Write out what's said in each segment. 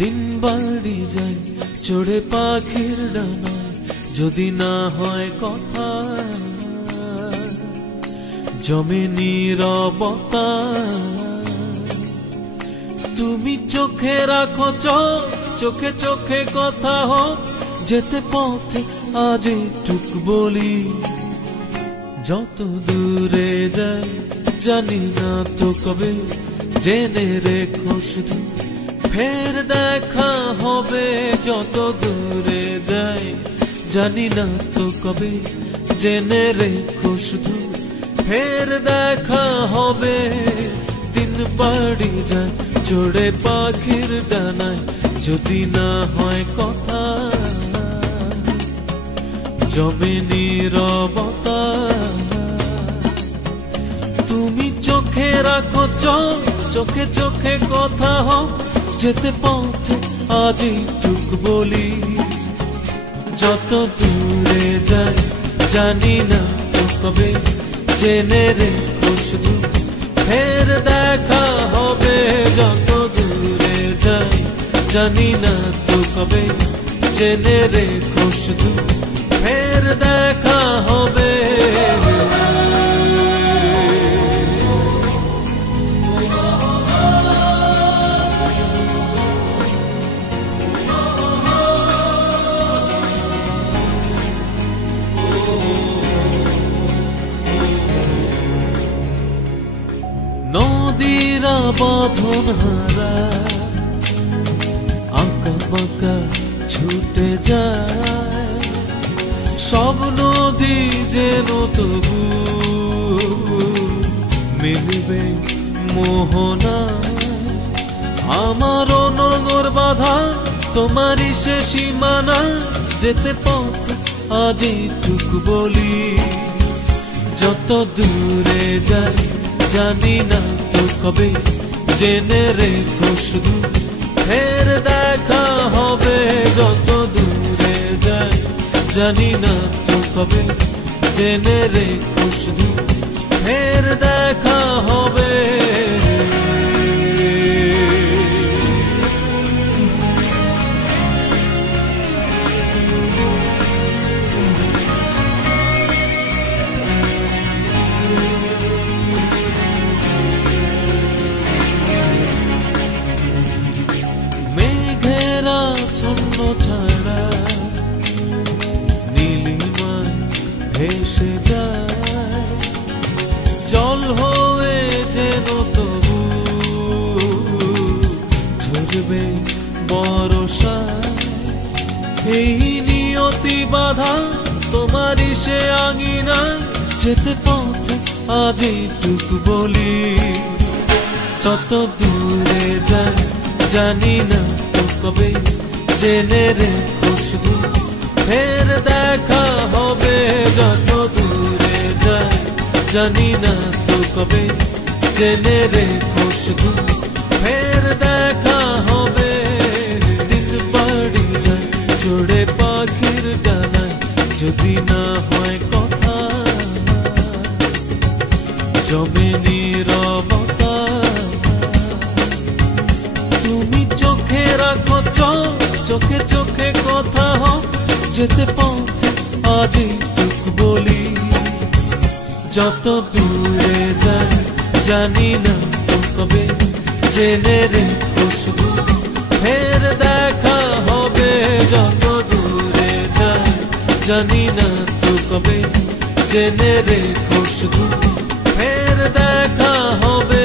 দিন বাড়ি যায় চড়ে পাখির ডানায়, যদি না হয় কথা জমে নীরবতা। তুমি চোখে রাখো চোখ, চোখে চোখে কথা হোক, যেতে পথে আজ টুক বলি। যত দূরে যাই জানি না তো কবে, জেনে রেখো শুধু ফের দেখা হবে। যত দূরে যাই জানি না তো কবে, জেনে রেখো শুধু ফের দেখা হবে। দিন বাড়ি যায় চড়ে পাখির ডানায়, যদি না হয় কথা জমে নীরবতা। তুমি চোখে রাখো চোখ, চোখে চোখে কথা হোক, যেতে পথে আজই টুক বলি। যত দূরে যাই জানি না তো কবে, জেনে রেখো শুধু ফের দেখা হবে। যত দূরে যাই জানি না তো কবে, জেনে রেখো শুধু ফের দেখা হবে। নদীরা বাঁধন হারা আঁকা বাঁকা ছুটে যায়, সব নদী যেন তবু মিলবে মোহনা। আমারও নগর বাঁধা তোমারই সে সীমানা, যেতে পথ আজই টুক বলি। যত দূরে যাই জানি না তো কবে, জেনে রেখো শুধু ফের দেখা হবে। যত দূরে যাই জানি না তো কবে, জেনে রেখো শুধু ফের দেখা হবে। ছন্ন ছাড়া নীলিমায় ভেসে যায়, জল হয়ে যেন তবু ঝরবে বর্ষায়। এই নিয়তি বাধা তোমারই সে আঙিনায়, যেতে পথে আজই টুক বলি। যত দূরে যাই জানি না তো কবে, জেনে রেখো শুধু ফের দেখা হবে। যত দূরে যাই জানি না তো কবে, জেনে রেখো শুধু ফের দেখা হবে। দিন বাড়ি যায় চড়ে পাখির ডানায়, যদি না হয় কথা জমে নীরবতা। তুমি চোখে রাখো চোখ, চোখে চোখে কথা হোক, যেতে পথে আজই টুক বলি। যত দূরে যাই জানি না তো কবে, জেনে রেখো শুধু ফের দেখা হবে। যত দূরে যাই জানি না তো কবে, জেনে রেখো শুধু ফের দেখা হবে।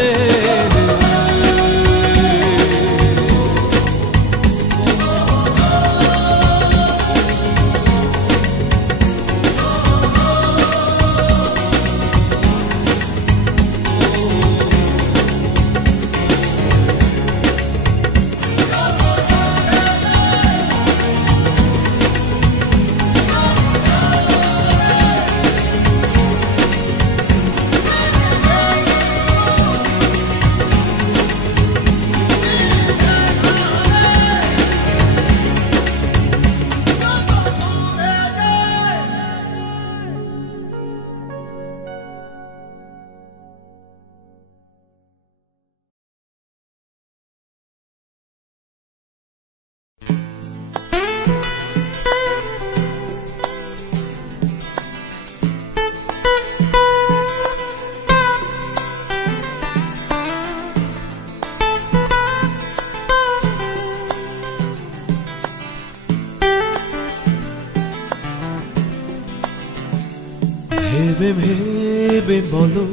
ভেবে বলো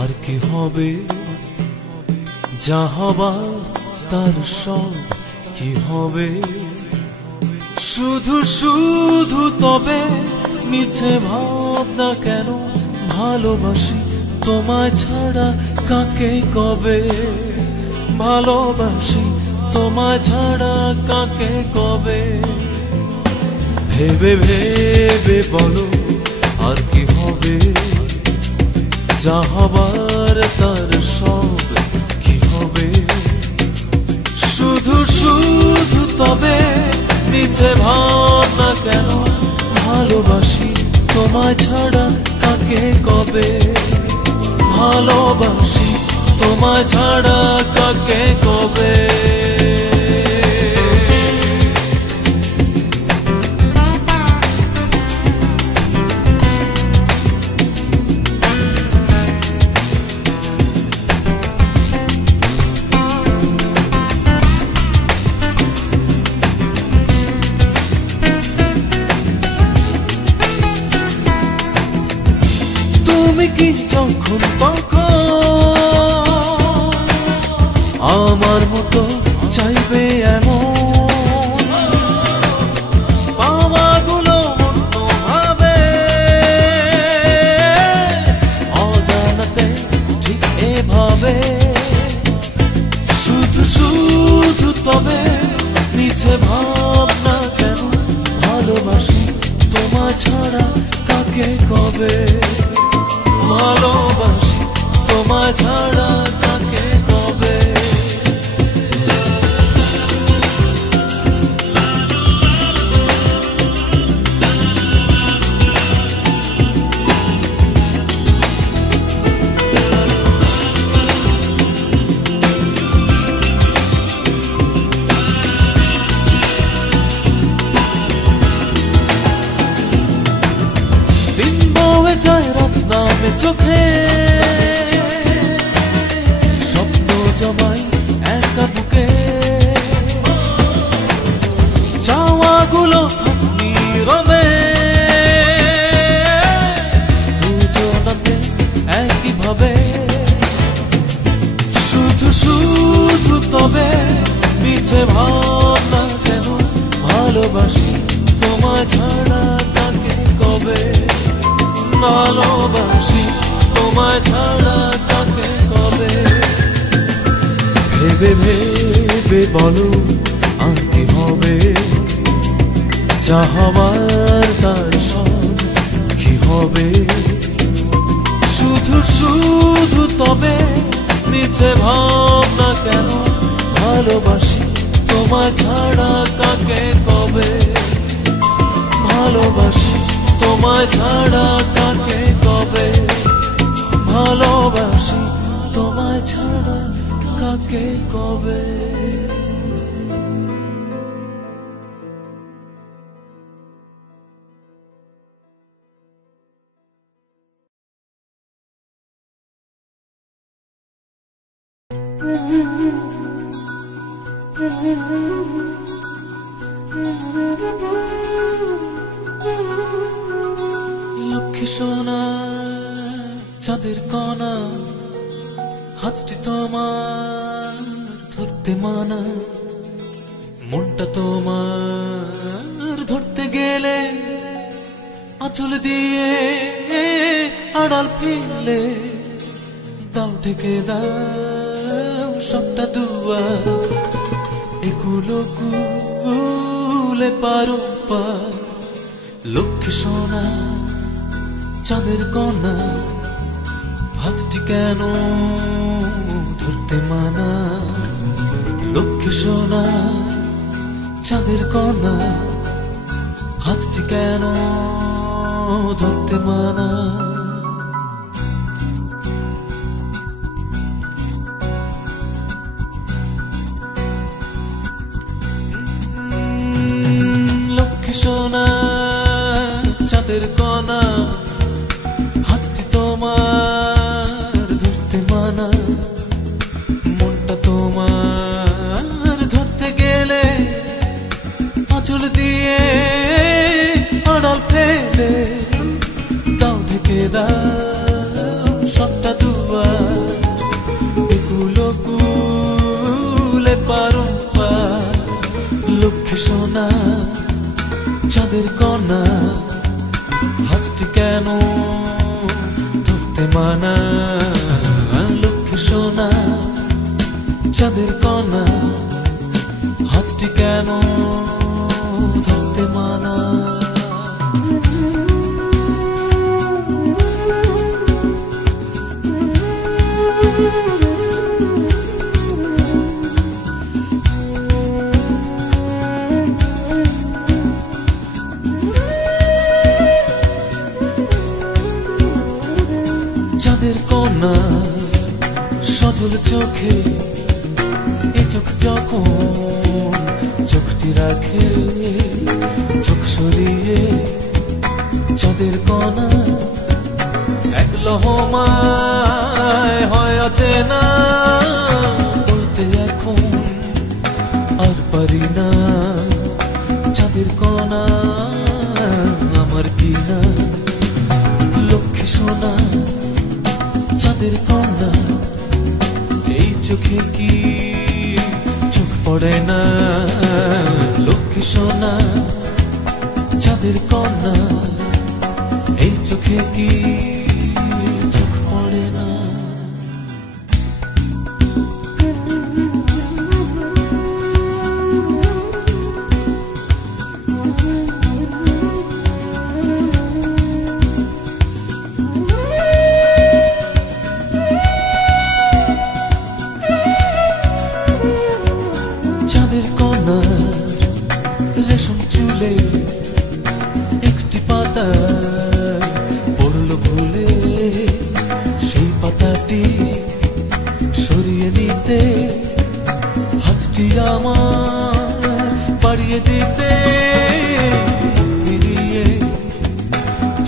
আর কি হবে, যা হবার তার সব কি হবে। শুধু শুধু তবে মিছে ভাবনা কেন, ভালোবাসি তোমায় ছাড়া কাকে কবে, ভালোবাসি তোমায় ছাড়া কাকে কবে। ভেবে ভেবে বলো আর কি হবে, যা হবার তার সব কি হবে। শুধু শুধু তবে মিছে ভাবনা কেন, ভালোবাসি তোমায় ছাড়া কাকে কবে, ভালোবাসি তোমায় ছাড়া কাকে কবে। তুমি কি যখন তখন আমার মতো চাইবে এমন, পাওয়াগুলো মতো ভাবে অজানাতে ঠিক এভাবে। শুধু শুধু তবে মিছে ভাবনা কেন, ভালোবাসি তোমায় ছাড়া কাকে কবে, ভালোবাসি তোমায় ছাড়া কাকে কবে। দিন বয়ে যায় রাত নামে চোখে, স্বপ্ন জমাই একা বুকে, চাওয়াগুলো থাকি রবে দুজনাতে একই ভাবে। শুধু শুধু তবে মিছে ভাবনা কেন, ভালোবাসি তোমায় ছাড়া কাকে কবে, ভালোবাসি তোমায় ছাড়া কাকে কবে। ভেবে ভেবে বলো আর কি হবে, যা হবার তার সব কি হবে। শুধু শুধু তবে মিছে ভাবনা কেন, ভালোবাসি তোমায় ছাড়া কাকে কবে, ভালোবাসি তোমায় ছাড়া কাকে কবে, ভালোবাসি তোমায় ছাড়া কাকে কবে। লক্ষ্মী সোনা চাঁদের কণা, হাতটি তোমার ধরতে মানা, মনটা তোমার ধরতে গেলে আঁচল দিয়ে আড়াল ফেলে দাও ঢেকে দাও সবটা দুয়ার। এগুলো কুলে পারো পার, লক্ষ্মী সোনা চাঁদের কণা, হাতটি কেন ধরতে মানা। লক্ষ্মী সোনা চাঁদের কণা, হাতটি কেন ধরতে মানা। লক্ষ্মী সোনা চাঁদের কণা, হাতটি তোমার ধরতে মানা, মনটা তোমার ধরতে গেলে আঁচল দিয়ে আড়াল ফেলে দাও ঢেকে দাও সবটা দুয়ার, এগুলো কুলে পারম্পার। লক্ষ্মী সোনা চাঁদের কণা, হাতটি কেন ধরতে মানা? লক্ষ্মী সোনা চাঁদের কণা, হাতটি কেন ধরতে মানা? চাঁদের কণা সজল চোখে, এ চোখ যখন চোখটি রাখে, চোখ সরিয়ে চাঁদের কণা এক লহমায় হয় অচেনা। বলতে এখন আর পারি না, চাঁদের কণা আমার কিনা। লক্ষ্মী সোনা চাঁদের কণা, এই চোখে কি চোখ পড়ে না? লক্ষ্মী সোনা চাঁদের কণা, এই চোখে কি চোখ পড়ে না? চাঁদের কণা রেশম চুলে একটি পাতা পড়লো ভুলে, সেই পাতাটি সরিয়ে নিতে হাতটি আমার বাড়িয়ে দিতে। ফিরিয়ে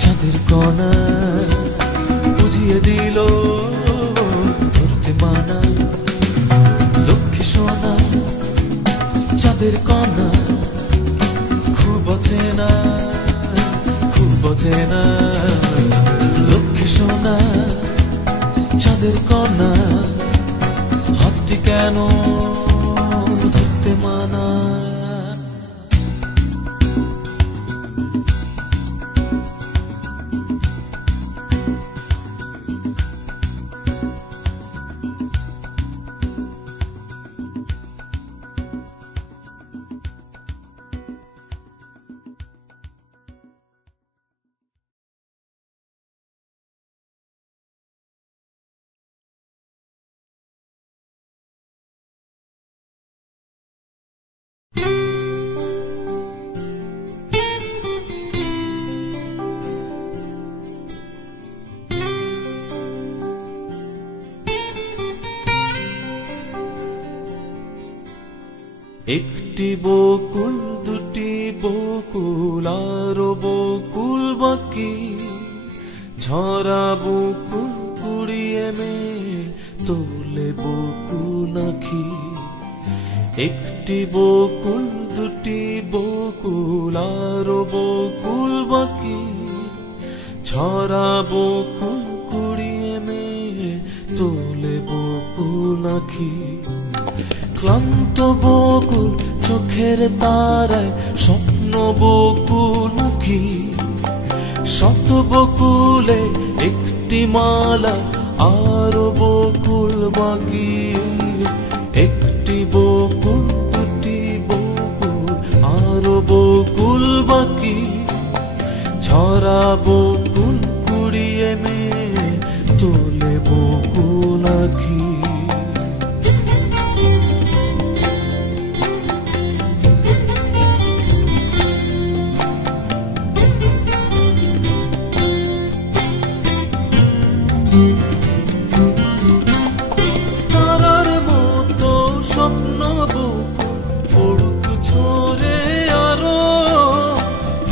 চাঁদের কণা বুঝিয়ে দিল ধরতে মানা। লক্ষ্মী সোনা চাঁদের কণা, খুব অচেনা খুব অচেনা। লক্ষ্মী সোনা চাঁদের কণা, হাতটি কেন ধরতে মানা? একটি বকুল দুটি বকুল আরো বকুল বাকি, ঝরা বকুল কুড়িয়ে মেল তোলে বকুল আঁখি। একটি বকুল দুটি বকুল আরো বকুল বাকি, ঝরা বকুল কুড়িয়ে মেল তোলে বকুল আঁখি। ক্লান্ত বকুল চোখের তারায় স্বপ্ন বকুল আঁখি। শত বকুলে একটি মালা আরো বকুল বাকি। একটি বকুল দুটি বকুল আরো বকুল বাকি, ঝরা বকুল কুড়িয়ে মেয়ে তোলে বকুল আঁখি। তারার মতো স্বপ্ন বকুল পড়ুক ঝরে আরো,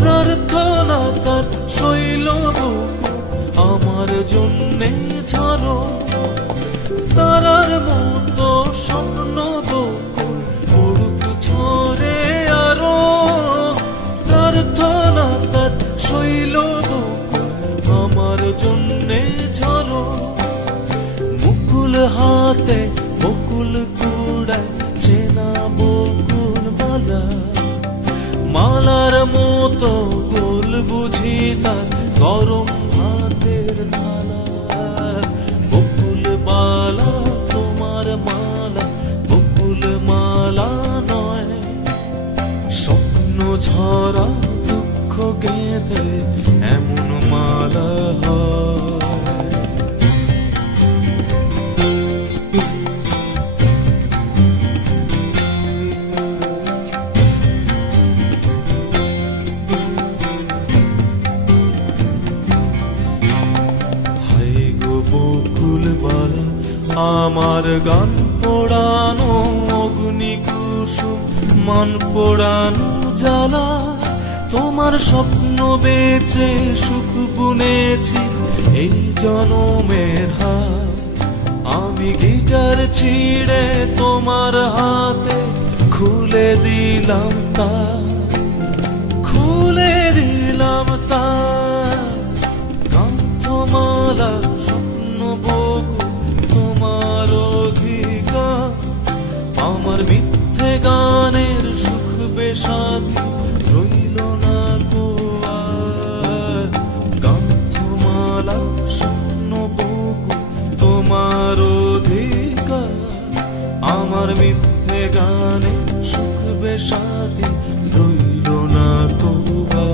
প্রার্থনা তার শৈল বকুল আমার জন্যে ছাড়ো। তারার মতো স্বপ্ন বকুল পড়ুক ঝরে আরো, প্রার্থনা তার শৈল বকুল আমার জন্য হাতে বকুল কুড়ায় চেনা বকুল মালা, মালার মতো গোল বুঝি তার গরম ভাতের থালা। বকুল মালা তোমার মালা, বকুল মালা নয়, স্বপ্ন ঝরা দুঃখ গেঁথে এমন মালা হয়। আমার গান পোড়ানো অগ্নি কুসুম, মান পোড়ানো জ্বালা, তোমার স্বপ্ন বেচে সুখ বুনেছি এই জনমের হাত। আমি গিটার ছিঁড়ে তোমার হাতে খুলে দিলাম তার, খুলে দিলাম তার। গ্রন্থমালা স্বপ্ন বকুল তোমার অধিকার, আমার মিথ্যে গানের সুখ বেসাথী রইল না গো আর। গ্রন্থমালা স্বপ্ন বকুল তোমার অধিকার, আমার মিথ্যে গানের সুখ বেসাথী রইল না গো আর।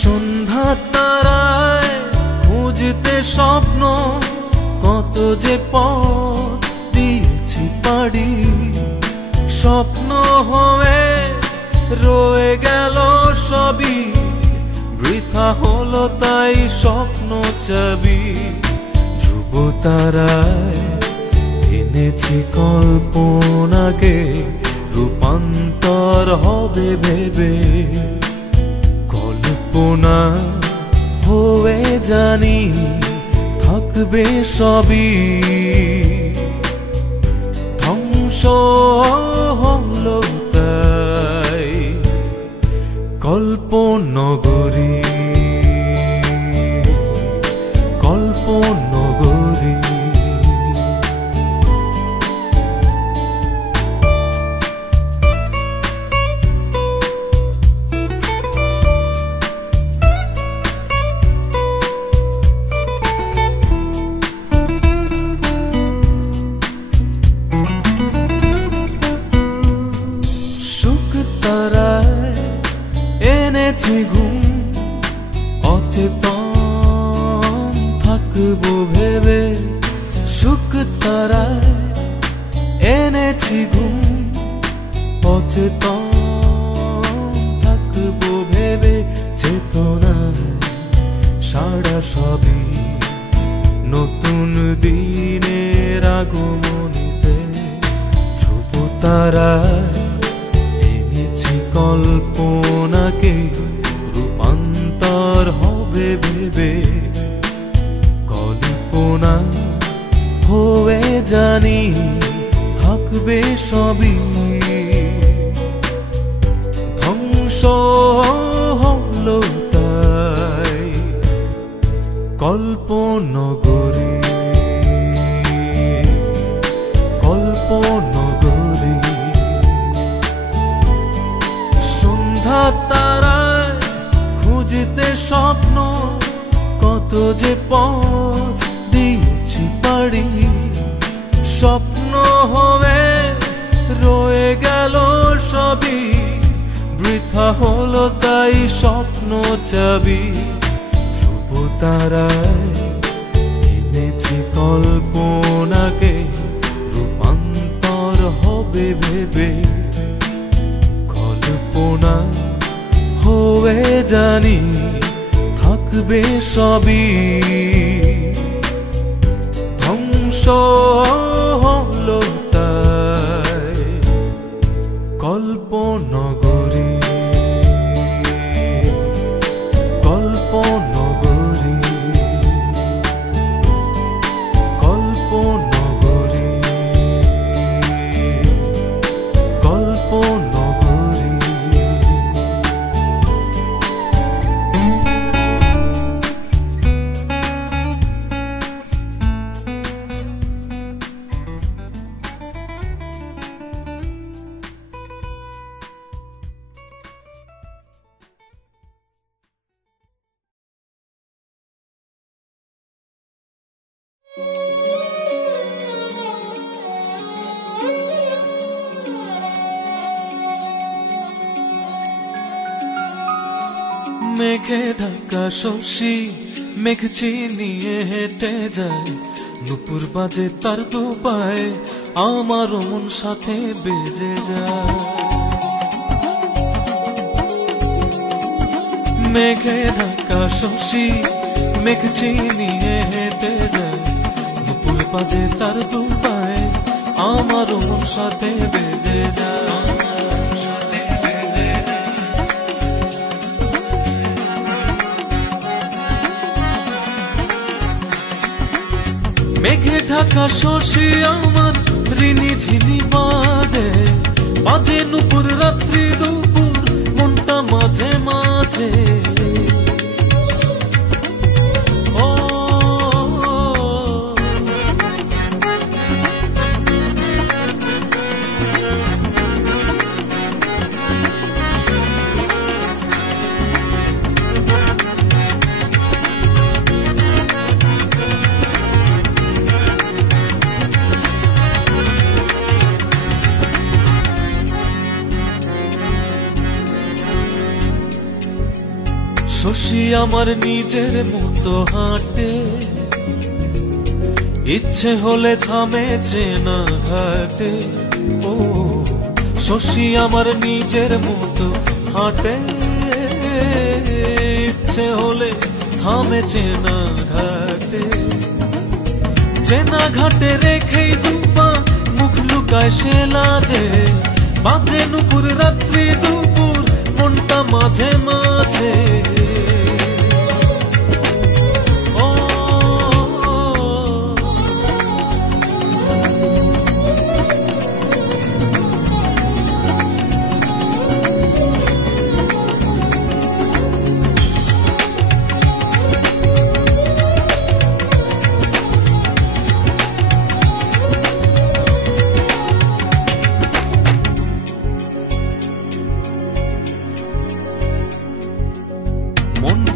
সন্ধ্যা তারায় খুঁজতে স্বপ্ন, কত যে পথ দিয়েছি পাড়ি, স্বপ্ন হয়ে রয়ে গেল সবই, বৃথা হলো তাই স্বপ্ন চাবি। ধ্রুব তারায় এনেছি কল্পনাকে, রূপান্তর হবে ভেবে, কল্পনা হয়ে জানি থাকবে সবই, ধ্বংস হলো তাই কল্পনগরী, কল্পনগরী। এনেছি ঘুম, অচেতন থাকবো ভেবে, সুখ তারায় এনেছি ঘুম, অচেতন থাকবো ভেবে, চেতনায় সারা সবই নতুন দিনের আগমনীতে। ধ্রুব তারায় এনেছি কল্পনাকে, রূপান্তর হবে ভেবে, কল্পনা হয়ে জানি থাকবে সবই, ধ্বংস হলো তাই কল্পনগরী, কল্পনগরী। সন্ধ্যা তারায় খুঁজতে স্বপ্ন, কত যে পথ দিয়েছি মিথ্যা হলো তাই স্বপ্ন চাবি ধ্রুব তারায় কিনেছি কল্পনাকে রূপান্তর হবে ভেবে কল্পনা হয়ে জানি থাকবে সবই ধ্বংস হলো তাই কল্পনগরী কল্পনগরী কল্পনগরী কল্পনগরী মেঘে ঢাকা শশী মেঘ চিনিয়ে হেঁটে যায় নুপুর বাজে তার দুপায় আমার মন সাথে বেজে যায় মেঘে ঢাকা শশী মেঘ চিনিয়ে হেঁটে যায় নুপুর বাজে তার দুপায় আমার মন সাথে বেজে যায় মেঘে ঢাকা শশী আমার ঋণী ঝিনি বাজে বাজে নুপুর রাত্রি দুপুর মনটা মাঝে মাঝে শশী আমার নিজের মতো হাঁটে ইচ্ছে হলে থামে চেনা ঘাটে ও শশী আমার নিজের মতো হাঁটে ইচ্ছে হলে থামে চেনা ঘাটে চেনা ঘাটে রেখেই দুপা মুখ লুকায় সে লাজে বাজে নুপুর রাত্রি দুপুর মনটা মাঝে মাঝে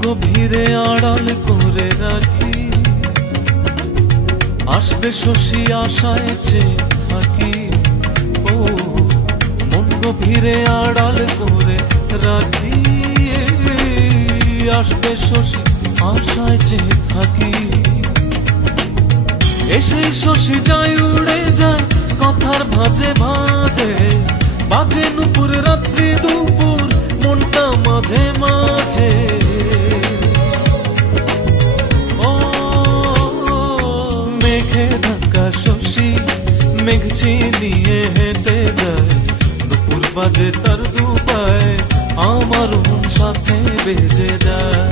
গভীরে আড়াল করে রাখি আসবে শশী আশায় চেয়ে থাকি ও মন গভীরে আড়াল করে রাখি আসবে শশী আশায় চেয়ে থাকি এসেই শশী যায় উড়ে যায় কথার ভাজে ভাজে বাজে নুপুর রাত্রি দুপুর মনটা মাঝে মাঝে মেঘে ঢাকা শশী মেঘ চিনিয়ে হেঁটে যায় দুপুর বাজে তার দুপায় আমার মন সাথে বেজে যায়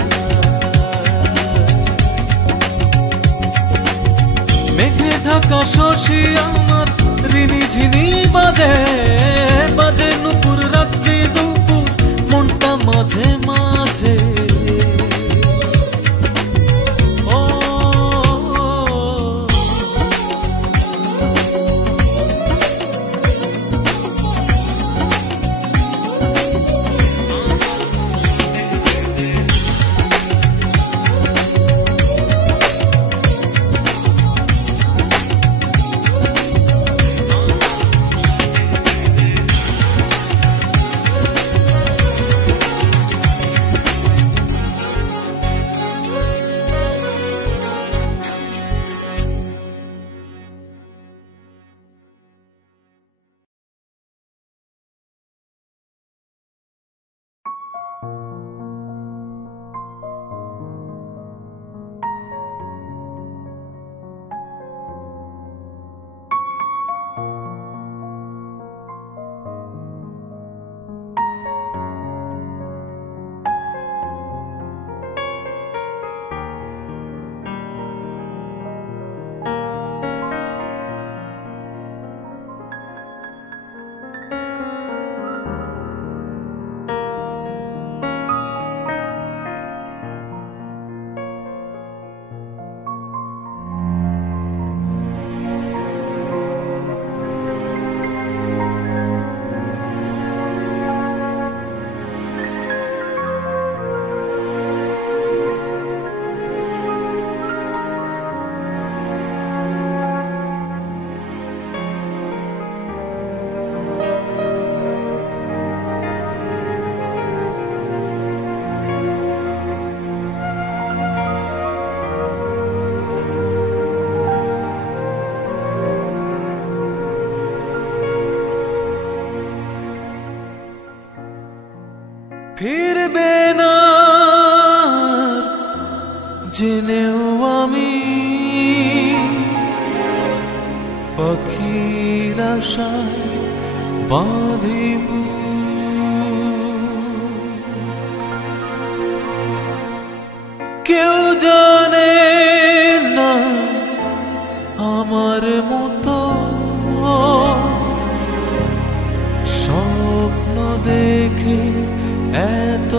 মেঘে ঢাকা শশী আমার ঋণী ঝিনি বাজে বাজে নুপুর রাত্রি দুপুর মনটা মাঝে মাঝে পাখির আশায় বাঁধিব কেউ জানে না আমার মতো স্বপ্ন দেখে এত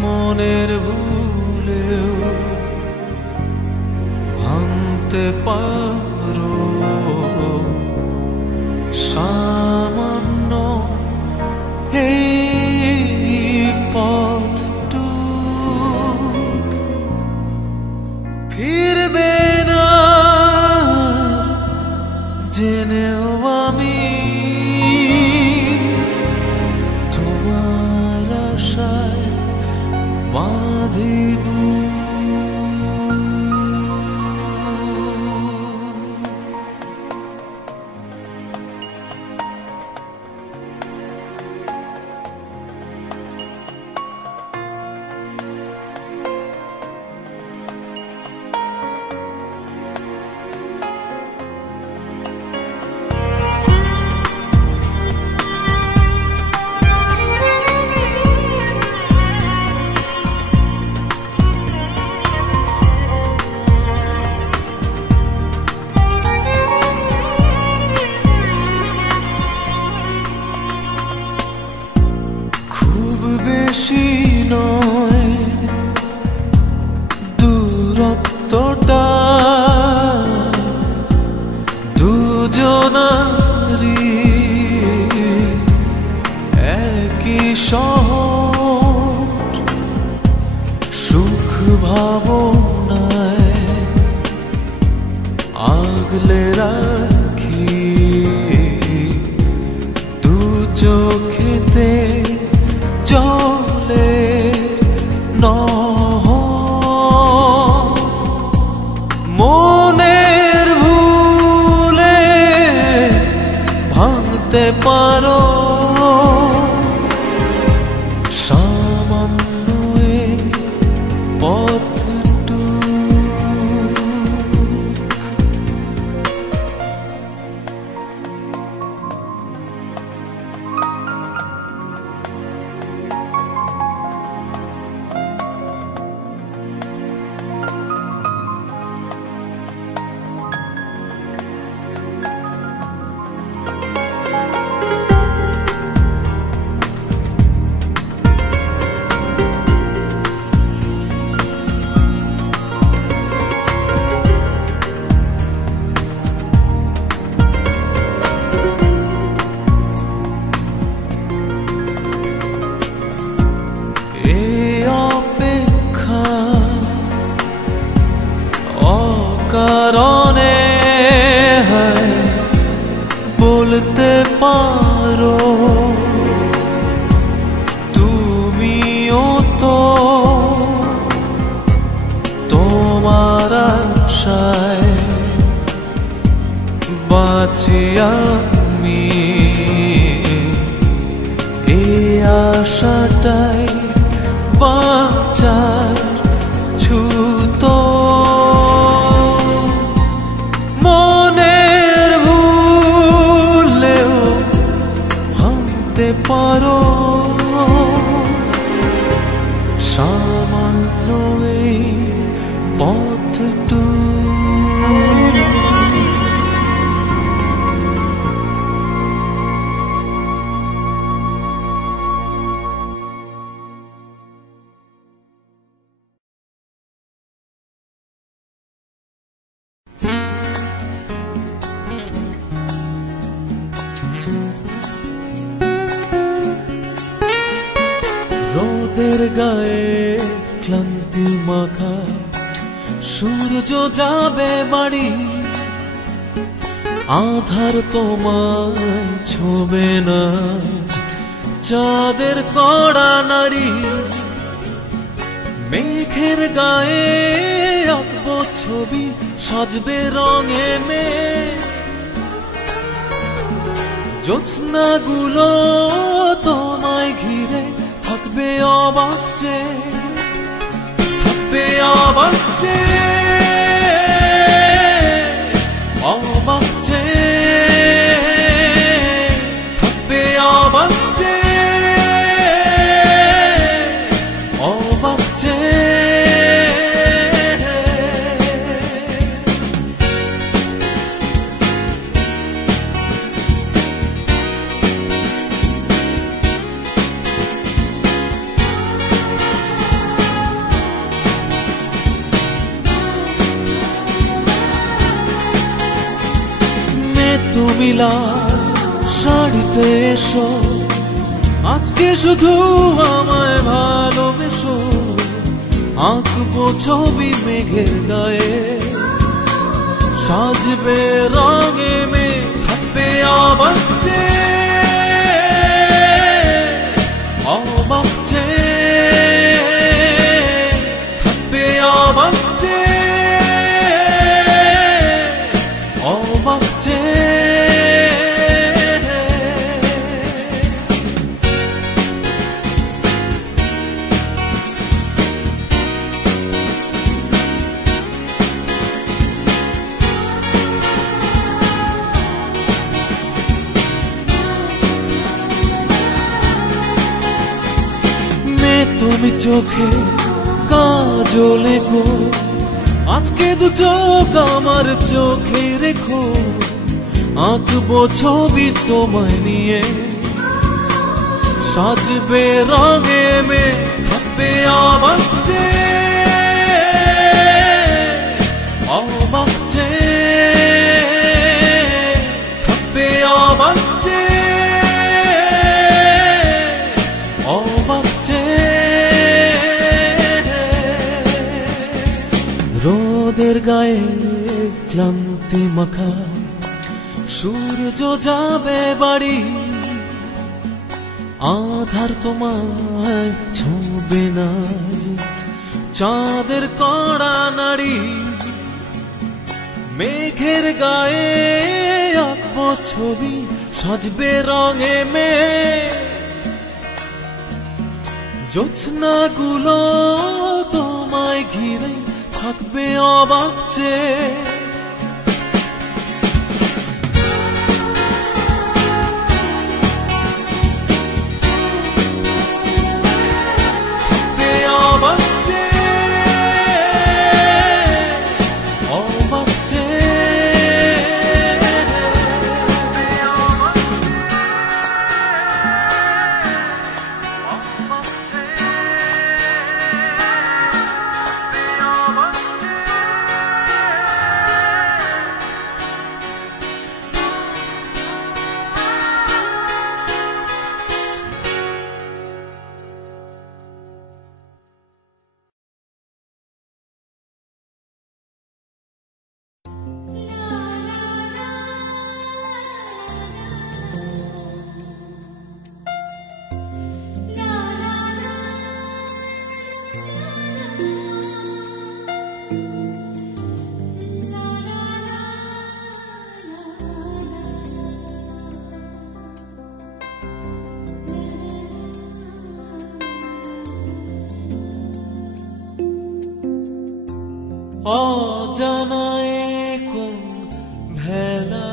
মনের ভুলেও ভাঙতে পারো সামান্য এই পথটুক ফিরবে না জেনেও আমি তোমার আশায় বাঁধিব বেশি নয় দূরত্বটা দুজনারই একই শহর সুখ ভাবনায় আগলে রাখি দু চোখেতে জলের নহর মনের ভুলে ভাঙতে পারো সামান্য পথটুক কারণে বলতে পারো তুমিও তো তোমার আশায় বাঁচি আমি এই আশাটাই বাঁচার ছুতো পারো সামান্য এই পথটুক রোদের গায়ে ক্লান্তি মাখা সূর্য যাবে বাড়ি আধার তোমায় ছোবে না চাঁদের কড়া নাড়ি মেঘের গায়ে আঁকবো ছবি সাজবে রঙে মেঘ জ্যোৎস্নাগুলো তোমায় ঘিরে থাকবে অবাক চেয়ে থাকবে অবাক যে, অবাক যে, থাকবে অবাক যে, অবাক যে। তুমি লাল শাড়িতে এসো, আজকে শুধু আমায় ভালোবেসো। আঁকবো ছবি মেঘের গায়ে, সাজবে রঙে মেঘ, থাকবে অবাক যে, অবাক যে, থাকবে অবাক যে, অবাক যে। তুমি চোখে কাজলে গো, আজকে দু চোখ আমার চোখে রেখো। আঁকবো ছবি তোমায় নিয়ে, সাজবে রঙে মেঘ, থাকবে অবাক যে, অবাক যে, থাকবে অবাক যে, অবাক যে। রোদের গায়ে ক্লান্তি মাখা, সূর্য যাবে বাড়ি। আধার তোমায় ছোঁবে না, চাঁদের কড়া নাড়ি। মেঘের গায়ে আঁকবো ছবি, সাজবে রঙে মেঘ। জ্যোৎস্নাগুলো তোমায় ঘিরে, থাকবে অবাক যে, থাকবে অবাক যে, অবাক যে। অজানায় কোন ভেলা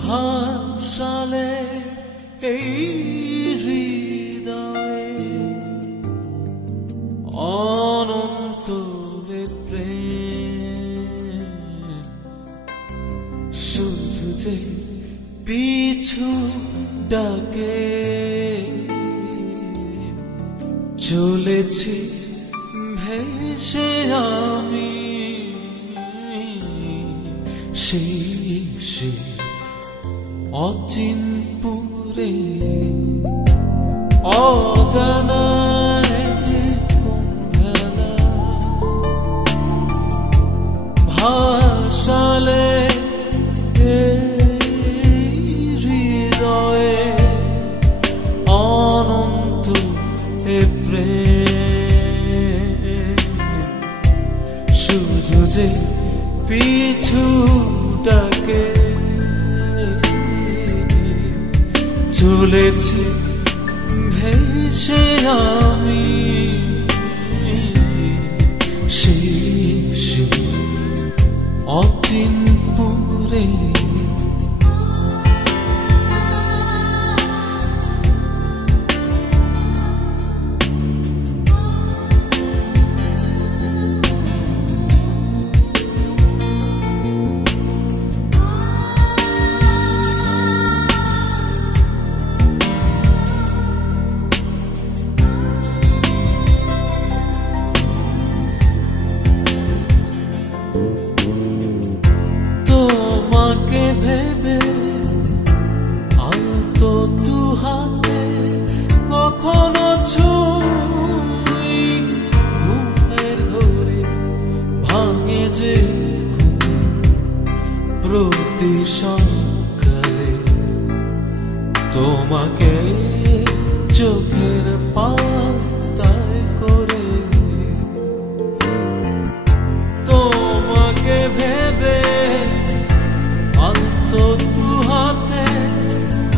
ভাসালে এই হৃদয়ে, অনন্ত প্রেম শুধু যে পিছু ডাকে। চলেছি ভেসে আমি সেই অচিনপুরে, অজানায় কোন ভেলা ভাসালে হৃদয়ে, অনন্ত প্রেম শুধু যে পিছু ডাকে। চলেছি ভেসে আমি তোমাকে চোখের পাতায় করে, তোমাকে ভেবে আলতো দু হাতে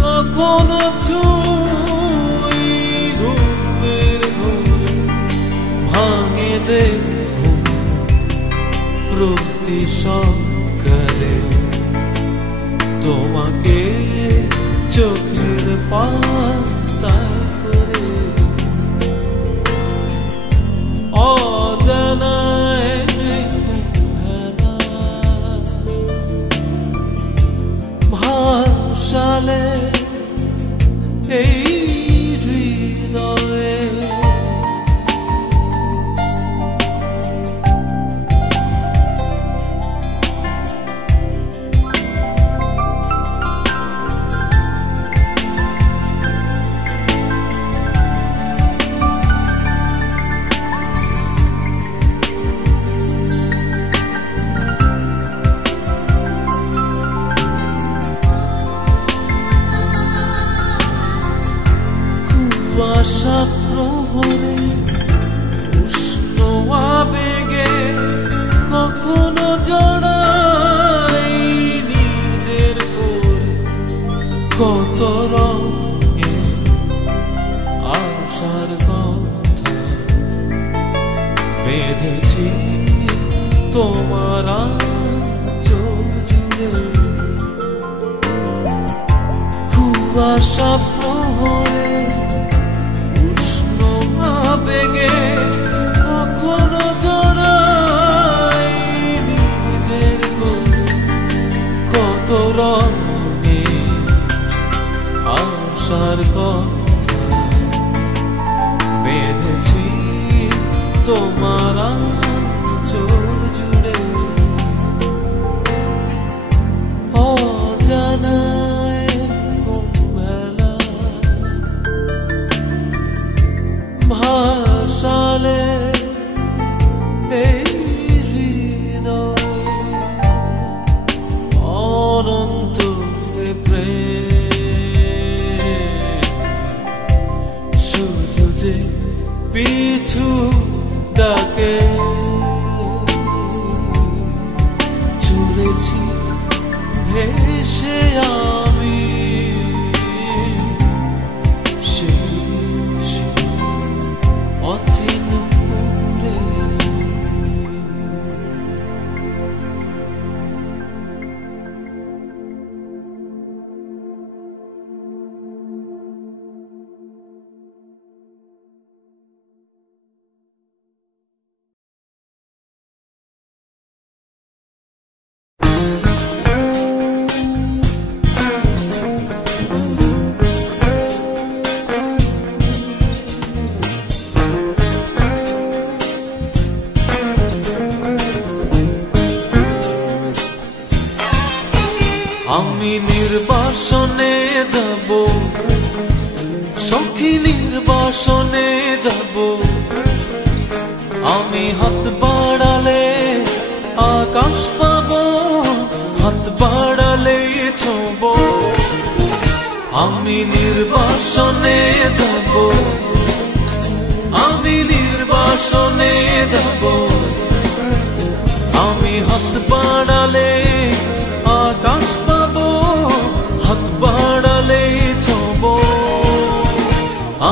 কখনো ছুঁই ঘুমের ঘুরে ভাঙে যে ঘুম প্রতি সকালে, তোমাকে চোখের পাতায় করে অজানায় ভাসালে এই হৃদয়ে। কুয়াশা প্রহরে উষ্ণ আবেগে কখনো জড়াই নিজের করে, কত রঙে আশার কথা বেঁধেছি তোমার আঁচল জুড়ে। কুয়াশা প্রহরে উষ্ণ আবেগে কখনো জড়াই নিজের করে, কত রঙে আশার কথা বেঁধেছি তোমার আঁচল জুড়ে। অজানায় কুম্ভেলা ভাসালে এই হৃদয়, অনন্ত প্রেম শুধু যে পিছু ডাকে, চলেছি ভেসে আমি অচিন পুরে। আমি নির্বাসনে যাব, সখী নির্বাসনে যাব, আমি হাত বাড়ালে আকাশ পাবো, হাত বাড়ালে ছোঁব। আমি নির্বাসনে যাব, আমি নির্বাসনে যাব, আমি হাত বাড়ালে আকাশ পাবো, হাত বাড়ালে ছোঁব।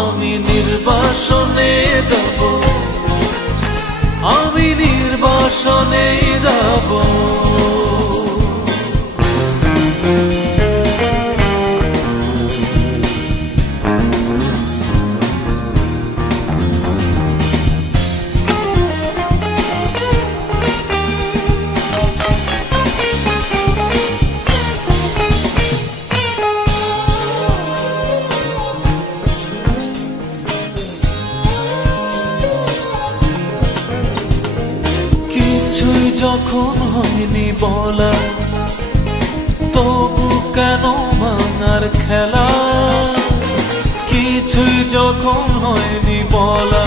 আমি নির্বাসনে যাব, আমি নির্বাসনে যাব। যখন হয়নি বলা, তবু কেন ভাঙার খেলা? কিছুই যখন হয়নি বলা,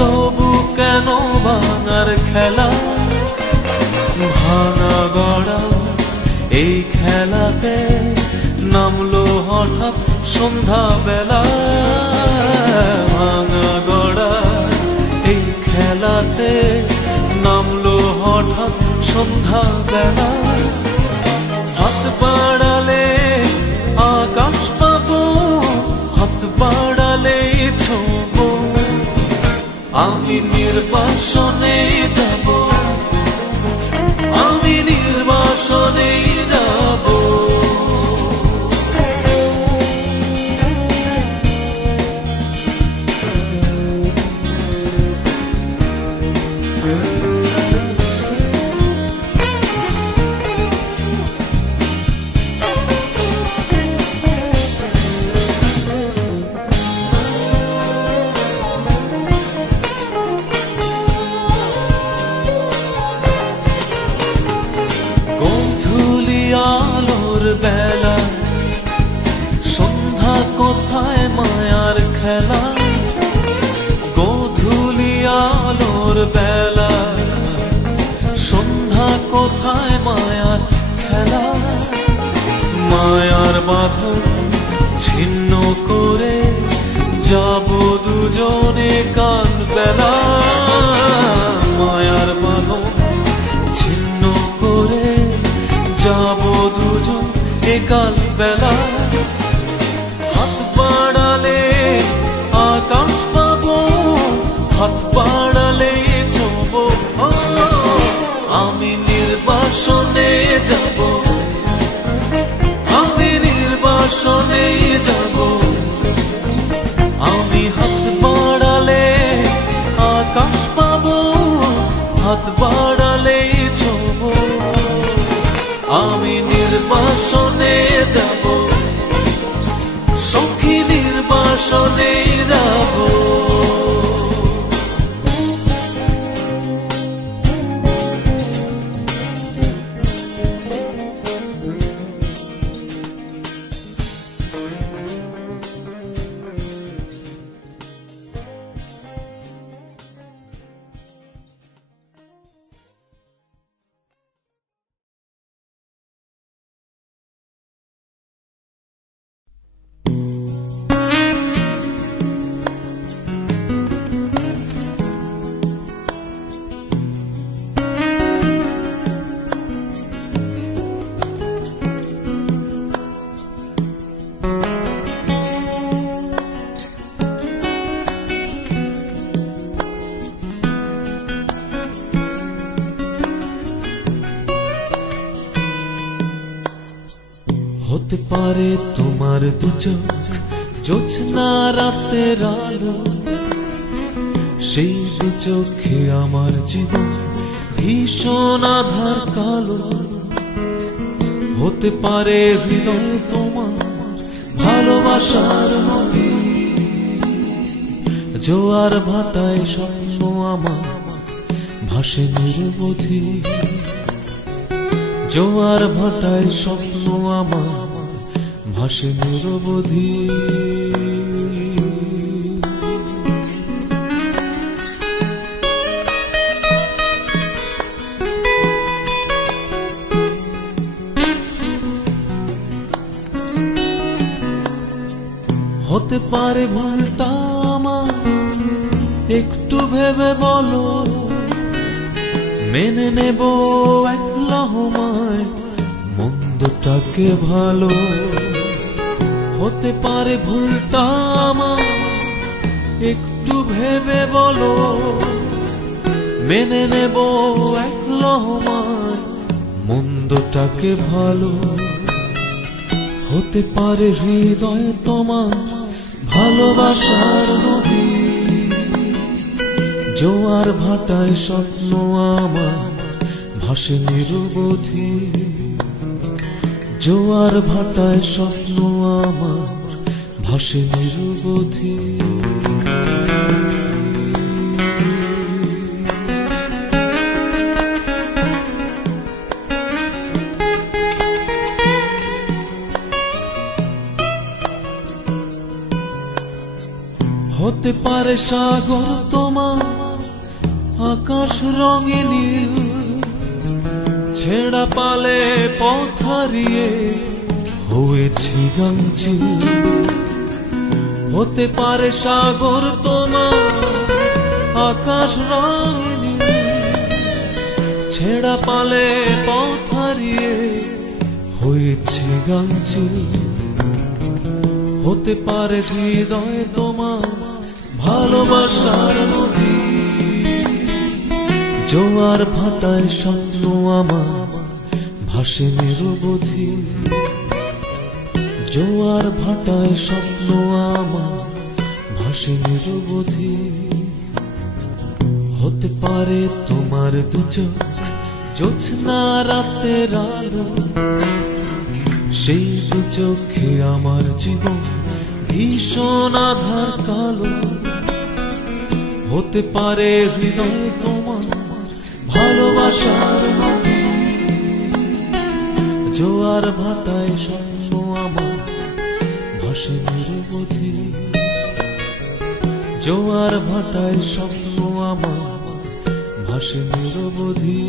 তবু কেন ভাঙার খেলা? ভাঙা গড়া এই খেলাতে নামলো হঠাৎ সন্ধ্যা বেলা ভাঙা গড়া এই খেলাতে নামলো হঠাৎ সন্ধ্যা বেলা হাত বাড়ালে আকাশ পাবো হাত বাড়ালে ছোঁবো আমি নির্বাসনে যাব আমি নির্বাসনে যাব বেলা সন্ধ্যা কোথায় মায়ার খেলা গোধূলি আলোর বেলা সন্ধ্যা কোথায় মায়ার খেলা মায়ার বাঁধন ছিন্ন করে যাব দুজনে কাল বেলা মায়ার বাঁধন ছিন্ন করে যাব দুজন একাল বেলা হাত বাড়ালে আকাশ পাবো হাত বাড়ালে ছোঁবো আমি নির্বাসনে যাব আমি নির্বাসনে যাব আমি হাত বাড়ালে আকাশ পাবো হাত বাড়ালে ছোঁবো আমি নির্বাসনে যাব সখী নির্বাসনে যাব হতে পারে তোমার দু চোখ জ্যোৎস্না রাতের আলো সেই দু চোখে আমার জীবন ভীষণ আধার কালো হতে পারে হৃদয় তোমার ভালোবাসার নদী জোয়ার ভাটায় স্বপ্ন আমার ভাসে নিরবধি জোয়ার ভাটায় স্বপ্ন আমার ভাসে নিরবধি হতে পারে ভুলটা আমার একটু ভেবে বলো মেনে নেব এক লহমায় মন্দটাকে ভালো হতে পারে ভুলটা আমার একটু ভেবে বলো মেনে নেব এক লহমায় মন্দটাকে ভালো হতে পারে হৃদয় তোমার ভালোবাসার নদী জোয়ার ভাটায় স্বপ্ন আমার ভাসে নিরবধি জোয়ার ভাটায় স্বপ্ন আমার ভাসে নিরবধি হতে পারে সাগর তোমার আকাশ রঙে নীল ছেঁড়া পালে পথ হারিয়ে হয়েছি গাংচিল। হতে পারে সাগর তোমার আকাশ রঙিনী, ছেঁড়া পালে পথ হারিয়ে হয়েছি গাংচিল। হতে পারে হৃদয় তোমার ভালোবাসার নদী, জোয়ার ভাটায় স্বপ্ন আমার ভাসে নিরবধি। জোয়ার ভাটায় স্বপ্ন আমার ভাসে নিরবধি। হতে পারে তোমার দুচোখ জ্যোৎস্না রাতের আলো, সেই দুচোখে আমার জীবন ভীষণ আধার কালো। হতে পারে হৃদয় তোমার ভালোবাসার নদী, জোয়ার ভাটায় স্বপ্ন আমার ভাসে নিরবধি। জোয়ার ভাটায় স্বপ্ন আমার ভাসে নিরবধি।